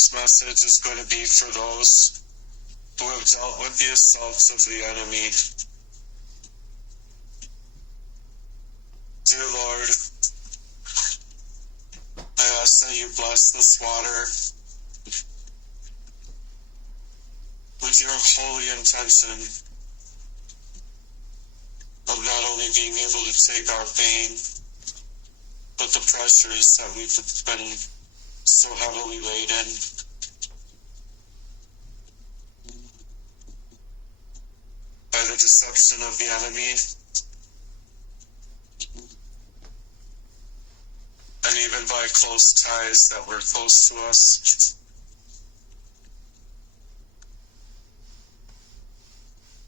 this message is going to be for those who have dealt with the assaults of the enemy. Dear Lord, I ask that you bless this water with your holy intention of not only being able to take our pain, but the pressures that we've been so heavily laden. By the deception of the enemy, and even by close ties that were close to us.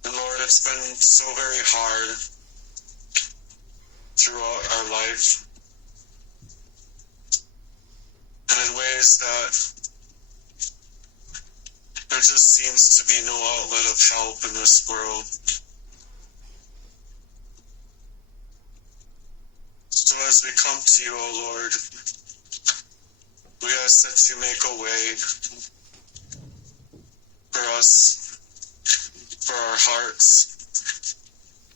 And Lord, it's been so very hard throughout our life, and in ways that there just seems to be no outlet of help in this world. So as we come to you, O Lord, we ask that you make a way for us, for our hearts,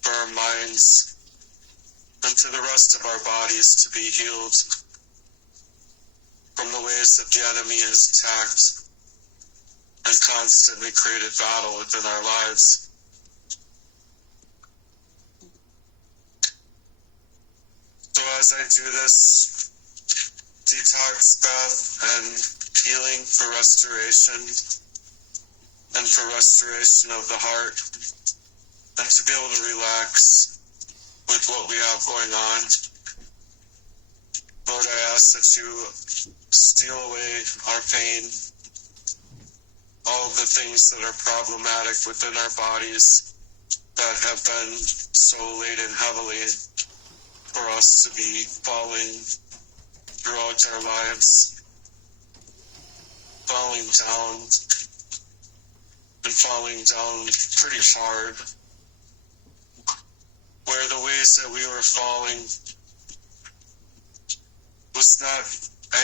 for our minds, and to the rest of our bodies to be healed from the ways that the enemy has attacked and constantly created battle within our lives. So as I do this detox bath and healing for restoration and for restoration of the heart, and to be able to relax with what we have going on, Lord, I ask that you steal away our pain, all of the things that are problematic within our bodies that have been so laden heavily for us to be falling throughout our lives, falling down pretty hard, where the ways that we were falling was not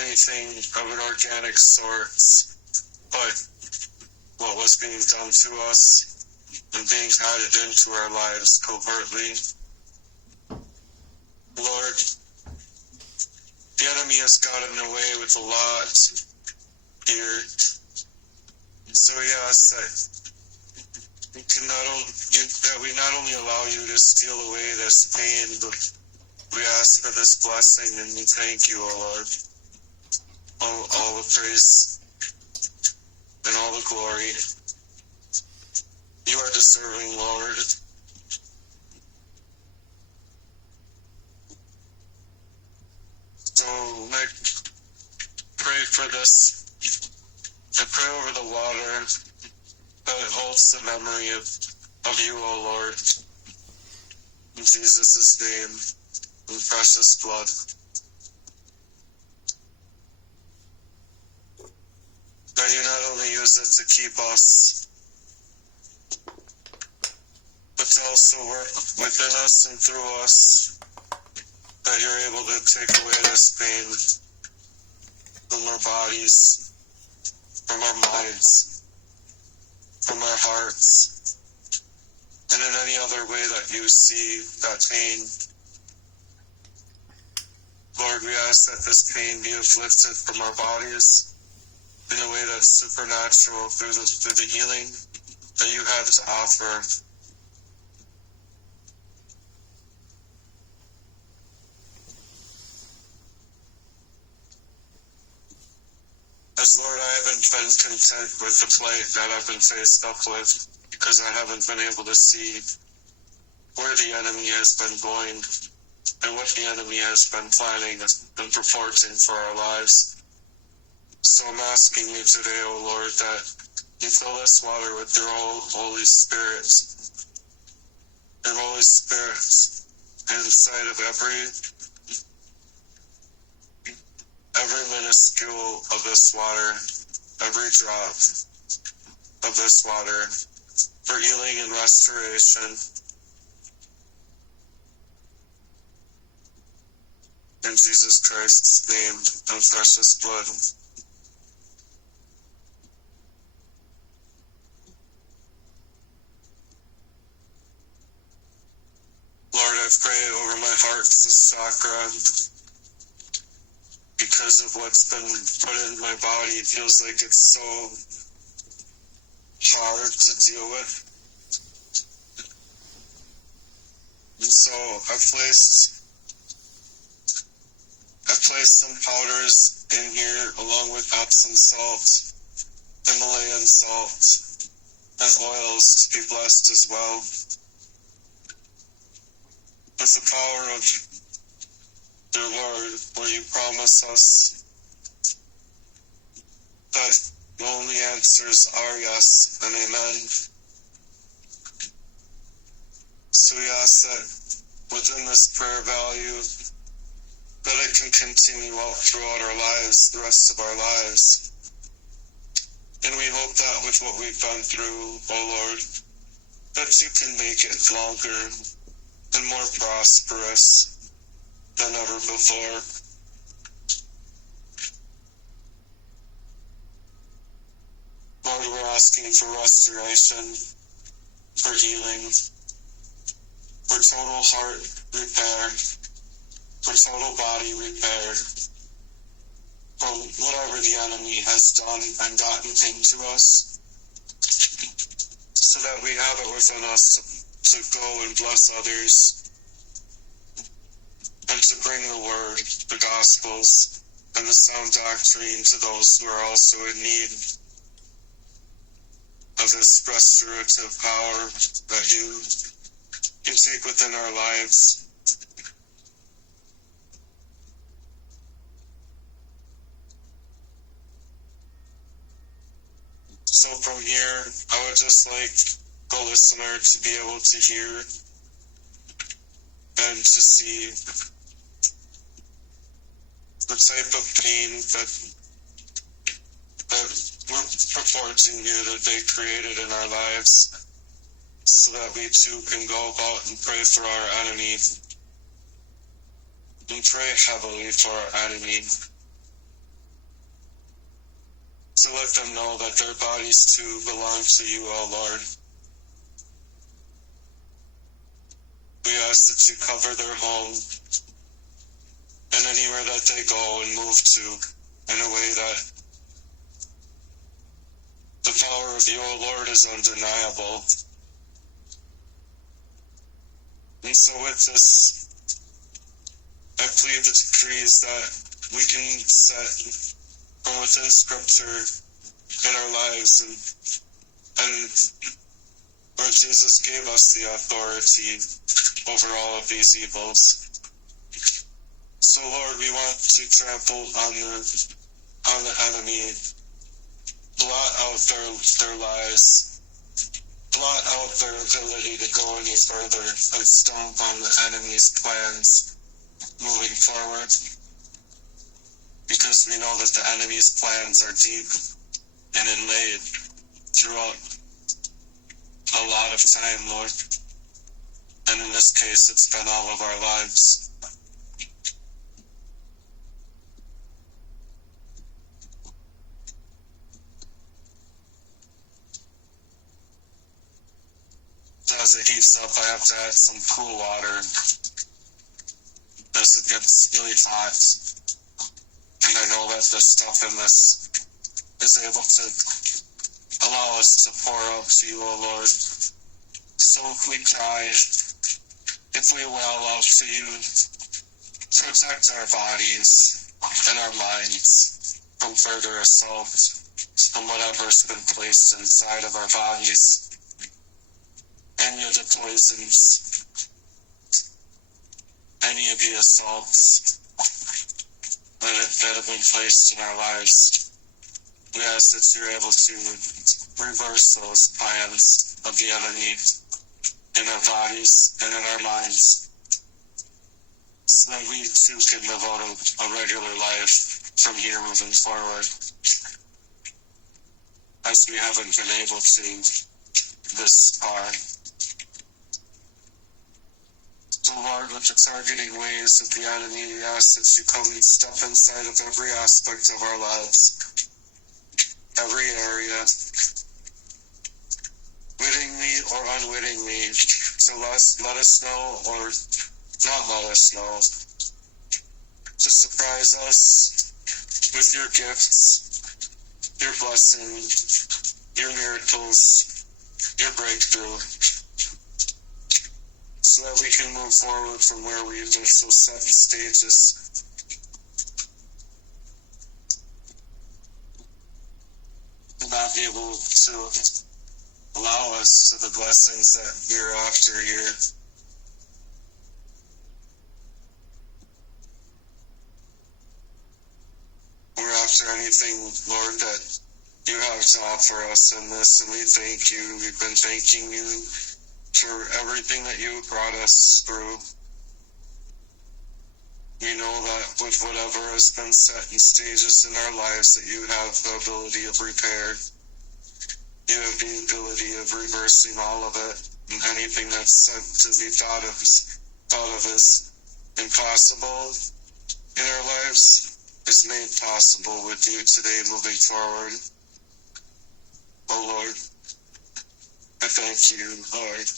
anything of an organic sort, but what was being done to us and being added into our lives covertly. Lord, the enemy has gotten away with a lot here, so we ask that we not only allow you to steal away this pain, but we ask for this blessing, and we thank you, O Lord. All the praise and all the glory. You are deserving, Lord. So I pray for this. I pray over the water that it holds the memory of you, O Lord. In Jesus' name, in precious blood. That you not only use it to keep us, but to also work within us and through us, that you're able to take away this pain from our bodies, from our minds, from our hearts, and in any other way that you see that pain. Lord, we ask that this pain be uplifted from our bodies in a way that's supernatural through the healing that you have to offer. As Lord, I haven't been content with the plight that I've been faced up with, because I haven't been able to see where the enemy has been going and what the enemy has been planning and purporting for our lives. So I'm asking you today, O Lord, that you fill this water with your Holy Spirit, and Holy Spirit inside of every minuscule of this water, every drop of this water, for healing and restoration. In Jesus Christ's name and precious blood. chakra, because of what's been put in my body, it feels like it's so hard to deal with. And so I've placed some powders in here along with Epsom salt, Himalayan salt, and oils to be blessed as well. With the power of dear Lord, where you promise us that the only answers are yes and amen. So we ask that within this prayer value, that it can continue out throughout our lives, the rest of our lives. And we hope that with what we've been through, oh Lord, that you can make it longer and more prosperous than ever before. Lord, we're asking for restoration, for healing, for total heart repair, for total body repair, from whatever the enemy has done and gotten into us, so that we have it within us to go and bless others, and to bring the word, the gospels, and the sound doctrine to those who are also in need of this restorative power that you can take within our lives. So from here, I would just like the listener to be able to hear and to see the type of pain that we're purporting here that they created in our lives, so that we too can go about and pray for our enemy, and pray heavily for our enemy, to let them know that their bodies too belong to you, O Lord. We ask that you cover their home and anywhere that they go and move to in a way that the power of you, O Lord, is undeniable. And so with this, I plead the decrees that we can set from within Scripture in our lives, and where Jesus gave us the authority over all of these evils. So Lord, we want to trample on the enemy, blot out their lies, blot out their ability to go any further, and stomp on the enemy's plans moving forward. Because we know that the enemy's plans are deep and inlaid throughout a lot of time, Lord. And in this case, it's been all of our lives. As it heats up, I have to add some cool water as it gets really hot. And I know that the stuff in this is able to allow us to pour out to you, O Lord. So if we cry, if we wail out to you, protect our bodies and our minds from further assault, from whatever's been placed inside of our bodies. Any of the poisons, any of the assaults that have been placed in our lives, we ask that you're able to reverse those plans of the enemy in our bodies and in our minds, so that we too can live out a regular life from here moving forward, as we haven't been able to this far. So Lord, with the targeting ways of the enemy, we ask that you come and step inside of every aspect of our lives, every area, wittingly or unwittingly, to let us know or not let us know to surprise us with your gifts, your blessing, your miracles, your breakthrough, so that we can move forward from where we've been so set in stages. And not be able to allow us to the blessings that we're after here. We're after anything, Lord, that you have to offer us in this, and we thank you. We've been thanking you for everything that you brought us through. We know that with whatever has been set in stages in our lives, that you have the ability of repair. You have the ability of reversing all of it, and anything that's said to be thought of as impossible in our lives is made possible with you today moving forward. Oh Lord, I thank you, Lord.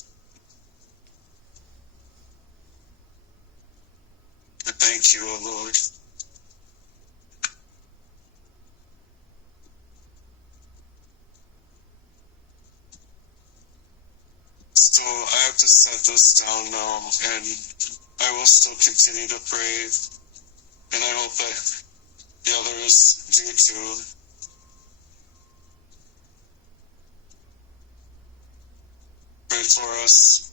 I thank you, oh Lord. So I have to set this down now, and I will still continue to pray, and I hope that the others do too. Pray for us.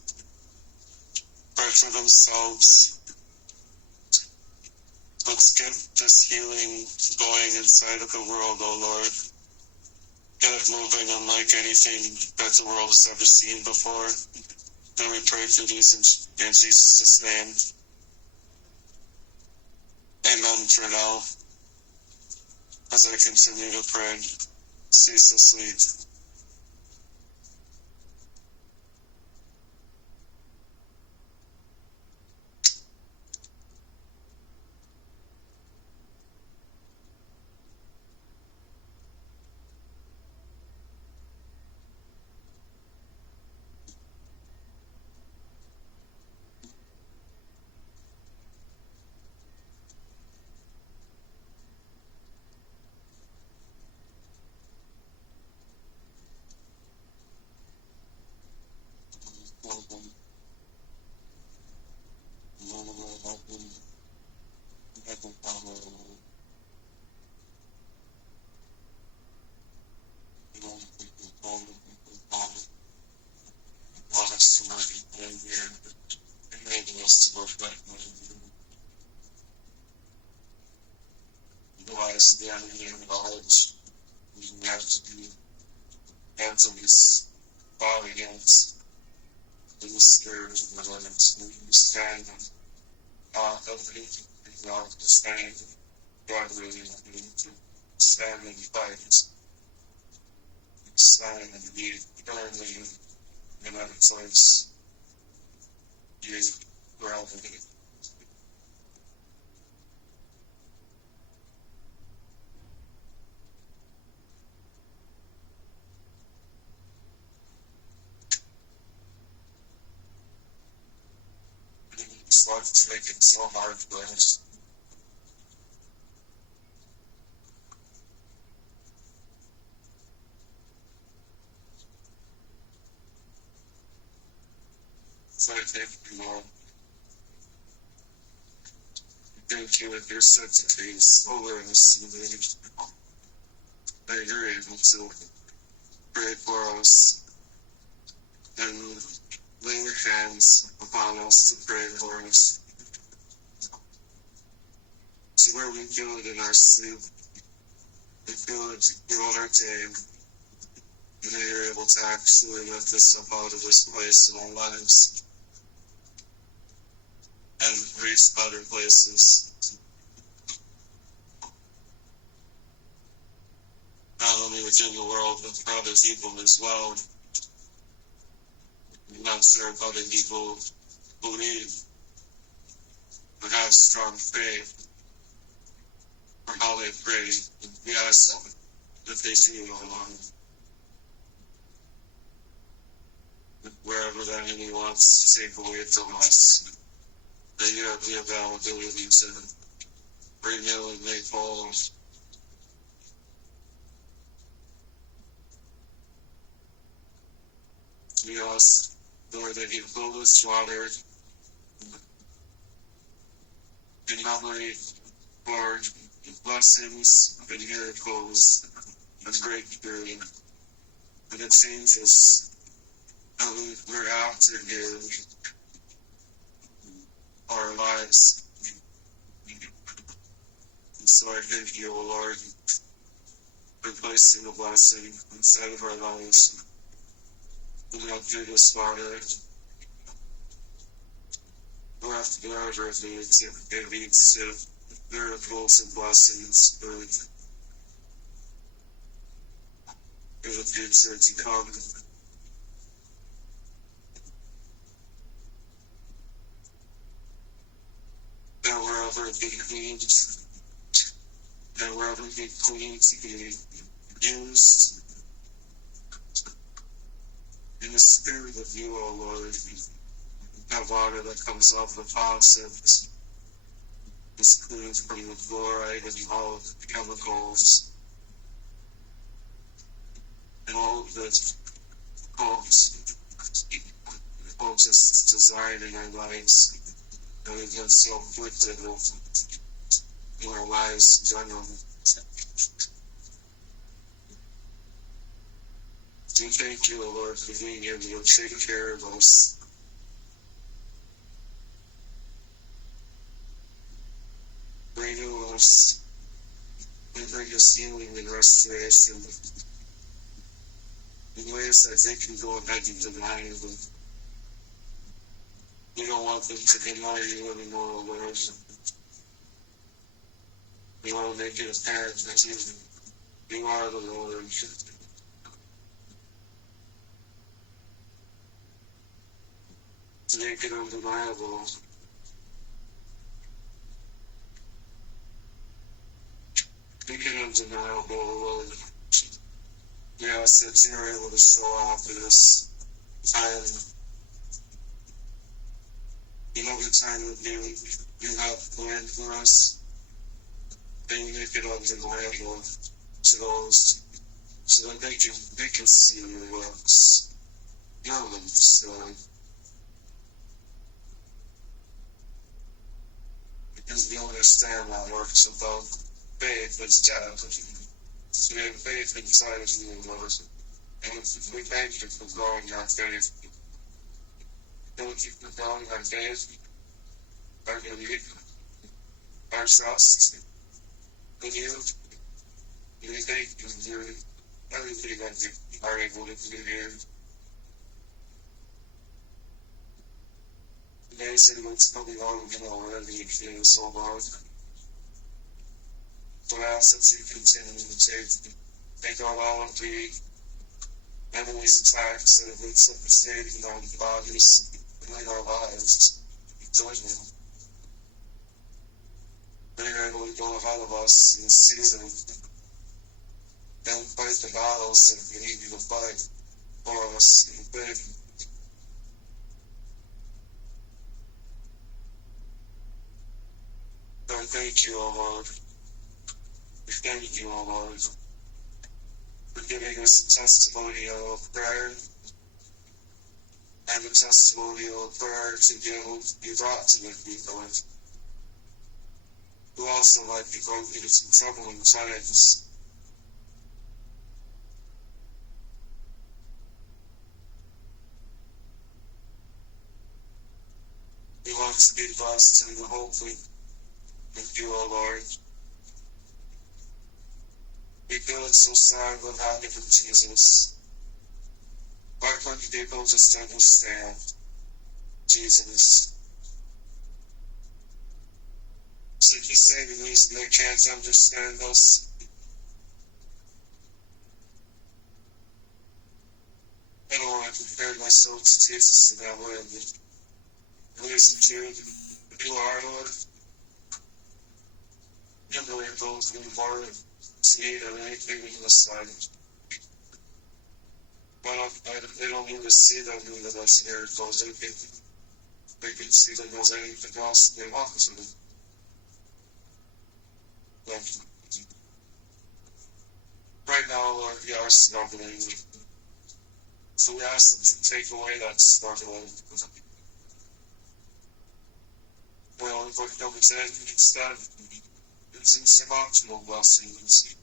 Pray for themselves. Let's get this healing going inside of the world, oh Lord. Get it moving unlike anything that the world has ever seen before. And we pray for these in Jesus' name. Amen for now. As I continue to pray, ceaselessly. Otherwise, the enemy of knowledge, we have to be hands on these body hands, these spirits and the limits. We stand healthy, not to stand godly, to stand and fight, stand and be firmly in that place. You grounded. It's like to make it so hard for us. So I thank you, Lord. Thank you that you're such a peace over us, that you're able to pray for us and lay your hands upon us to pray for us. To where we feel it in our sleep, we feel it throughout our day, and that you're able to actually lift us up out of this place in our lives and reach better places. Not only within the world, but for other people as well. I'm not sure if other people believe or have strong faith or how they pray. We ask that they do along. Wherever the enemy wants to take away from us, that you have the availability to renew and make whole. We ask, Lord, that you fill this water in memory for blessings and miracles and breakthrough. And it changes how we're after you our lives. And so I thank you, O Lord, for placing a blessing inside of our lives. We go through this water. Wherever it leads to miracles and blessings for the future to come. And wherever it be cleaned, and wherever it be cleaned to be used in the spirit of you, O Lord, that water that comes off the faucet is cleaned from the fluoride and all of the chemicals and all of the cultist design in our lives that we get so afflicted with in our lives in general. We thank you, O Lord, for being able to take care of us. Renew us and bring us healing and restoration in ways that they can go ahead and deny you. We don't want them to deny you anymore, O Lord. We want to make it apparent that you are the Lord. To make it undeniable. Make it undeniable, Lord. We ask that you are able to show off in this time. You know the time that you have planned for us. And you make it undeniable to those so that they can see your works. Your lives, Lord. Because we understand that works without faith is death. So we have faith inside of you, Lord. And we thank you for growing our faith. Thank you for growing our faith, our belief, our trust in you. And we thank you for everything that you are able to do here. Amazing what's coming on already in so long. So I ask that you continue to take on all of the enemy's attacks that have been devastating our bodies and in our lives. Join them. May you're able to go ahead of us in season and fight the battles that we need you to fight for us in faith. I thank you, O Lord. We thank you, O Lord, for giving us a testimonial of prayer and a testimonial of prayer to be brought to the people who also might be going through some troubling times. We want to be blessed and hopefully with you, O Lord. We feel it's so sad what happened with Jesus. Why can't people just understand Jesus? So if you say the reason they can't understand us, I don't want to compare myself to Jesus in that way. Listen to you are, Lord. You believe those who are see of anything in the sight. They don't need to see that in the miracles. They can see that there's anything else they want to do. struggling. So we asked them to take away that struggling. Well, what God said instead, it's insurmountable blessings.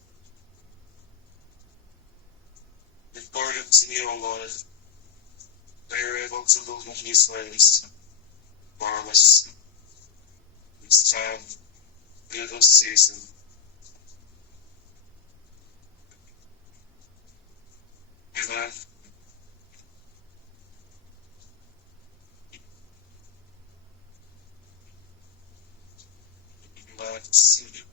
Important to me, O Lord, they are able to move in these ways for us this time, in this season. Amen. Let's see.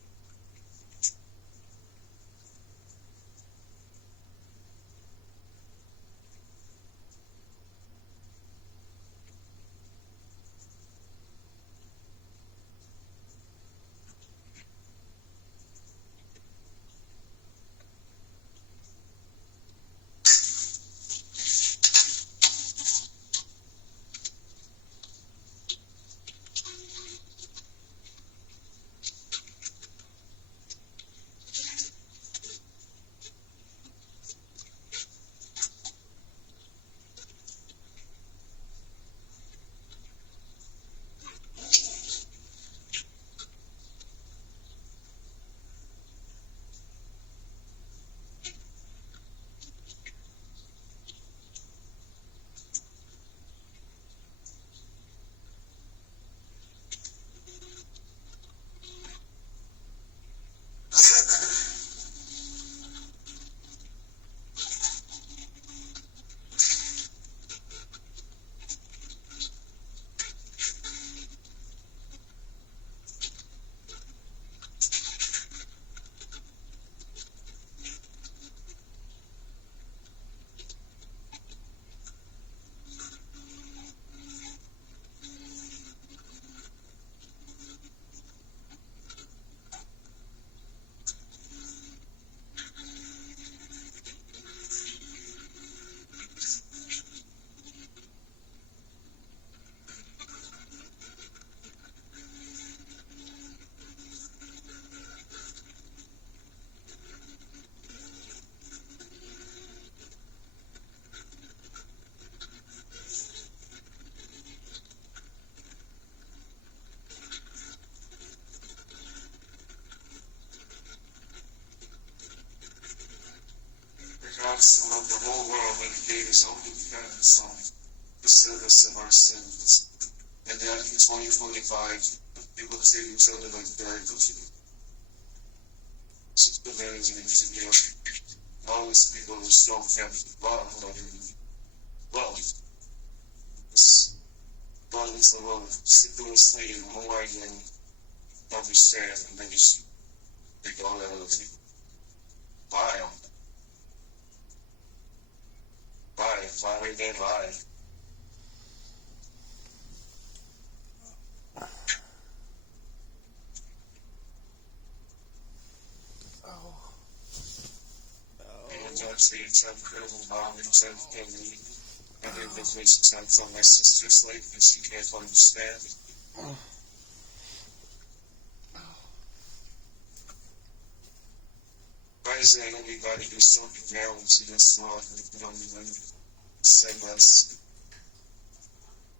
God so loved the whole world that he gave his only begotten Son to save us of our sins. And that in 2025, people treat each other like very good. It's amazing to me. All these people who still can't love, love. It's love is the love. Simplest thing in the whole world and understand, and then just take all that other thing. Bye. Bye. Bye again. Bye. Actually, it's incredible mom and son can leave. And then there's time from my sister's life that she can't understand. Why is there anybody who's so narrow to this world that can only save us?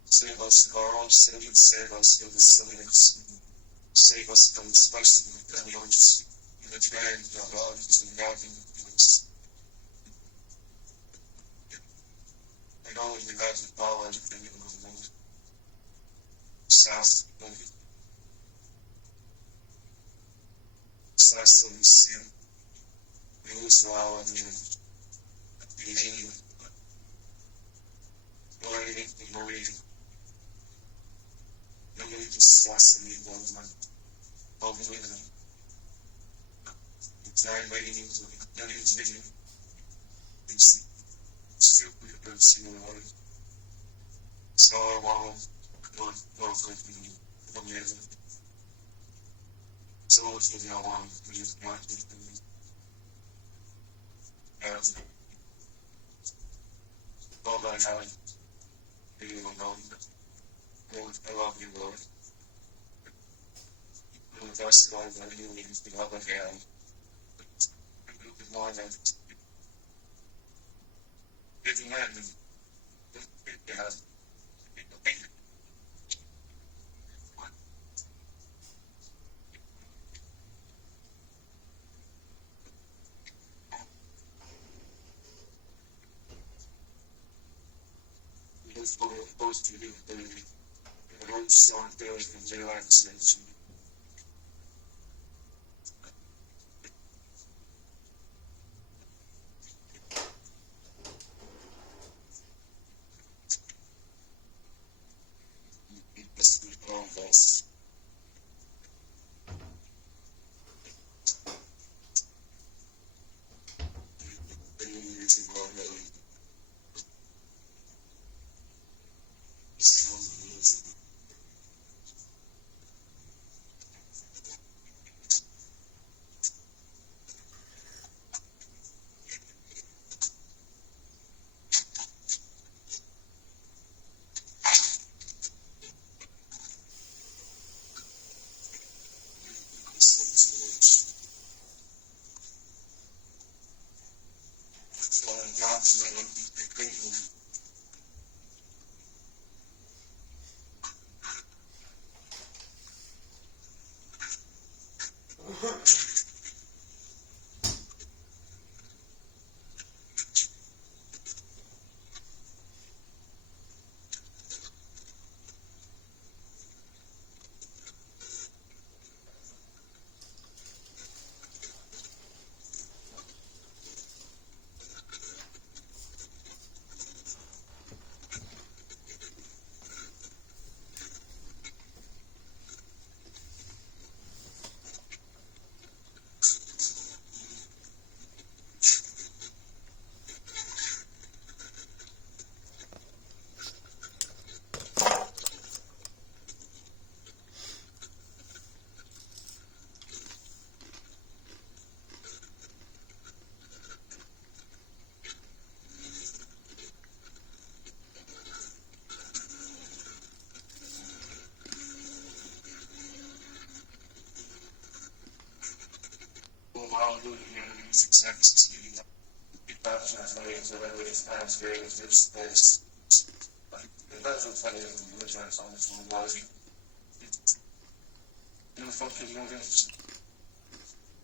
Save us of our own sins, save us from the silliness, save us from the spicy rebellions, and the drag of lives and godliness. And only the God of power and the world. South of the South of the sea. We lose now and the name. Lord, the glory. Nobody just lost in the one month. Hopefully, it's not waiting into the video. It's stupid, but it's in the water. So I want to go for the amazing. So much of the one who just wanted to be. All that how you will know. Lord, I love you, Lord. And the best of all that you need is the love of God. Good morning. Didn't happen. Yeah. It's supposed to be the road song feels and relaxation. This is all of us. While doing success, it passions that everybody's times very this space. That's what's funny is the original song from was in the function moving.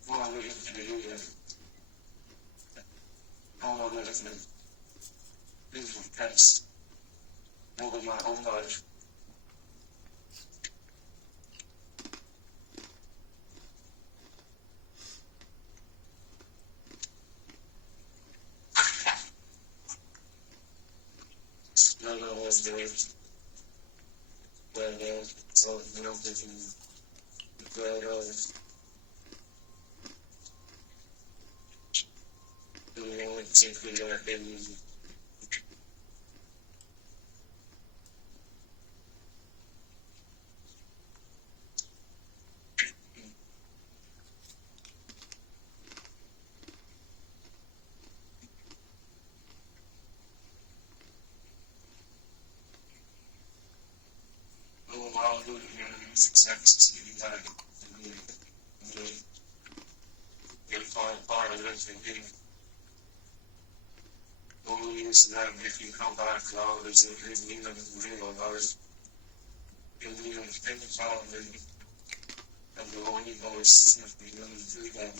Well, we used to do it. All of it is these were pets over my whole life. No, no, was doing well, so no different. Well, doing only simply that they while doing success, you got get far of this and getting only use that if you come back to others and even real others. And even think about it, and the only voice is the only three them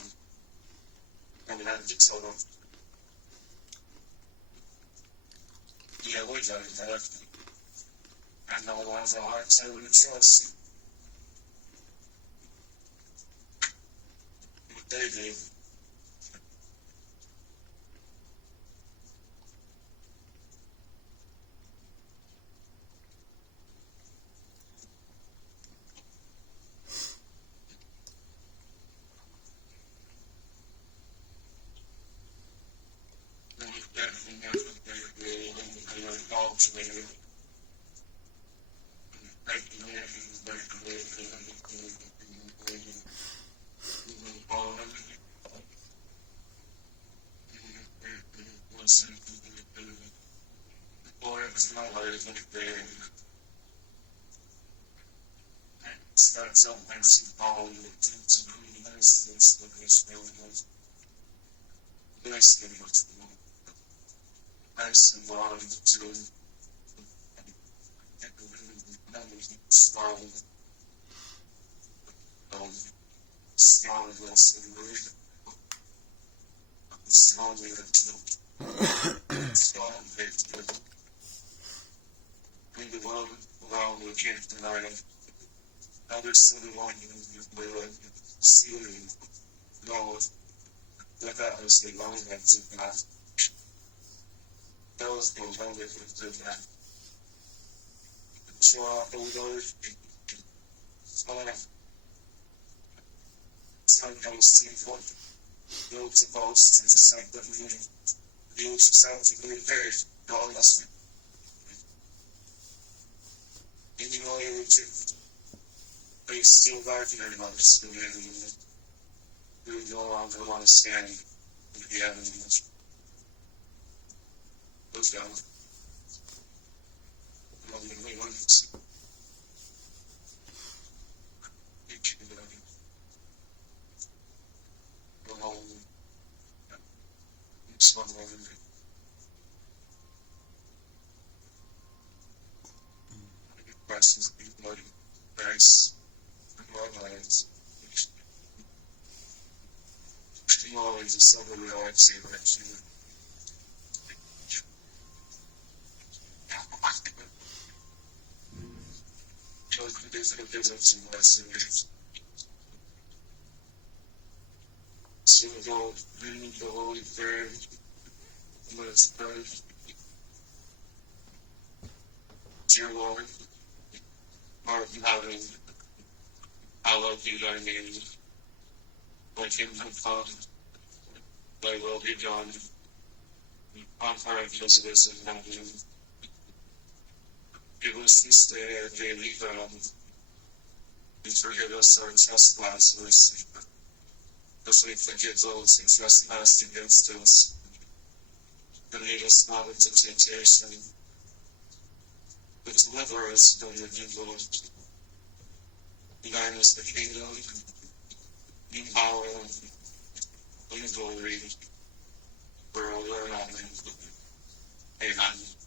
and then just sort of yeah, we got it there. And no one's a hard to trust. What they do. Definitely knows what they're doing and they're dogs maybe. Start something small, it's really nice, it's really nice. Nice thing, nice and long to strong, strong lesson, strong, strong faith. In the world around we can't deny it. Others still want you to see you know that was the long hands of God. Those were longer than that. Show off the Lord. Some comes to forth. Build to boast and to cite the meaning. Build yourself to be very God us. And you know you to but you still like your mother's community. You no longer want to stand with the enemies. Let's go. We want to go home. It's one way. Questions, bloody Christ, my lives. You always just so relaxing, actually. There's a difference in lessons. So go read the Holy Prayer. Let's pray. Dear Lord, Lord in heaven, hallowed be thy name. Thy kingdom come, thy will be done, on earth as it is in heaven. Give us this day our daily bread, and forgive us our trespasses, as we forgive those who trespass against us. And lead us not into temptation, but deliver us from the evil. Thine is the kingdom, the power, and the glory, forever and ever. Amen.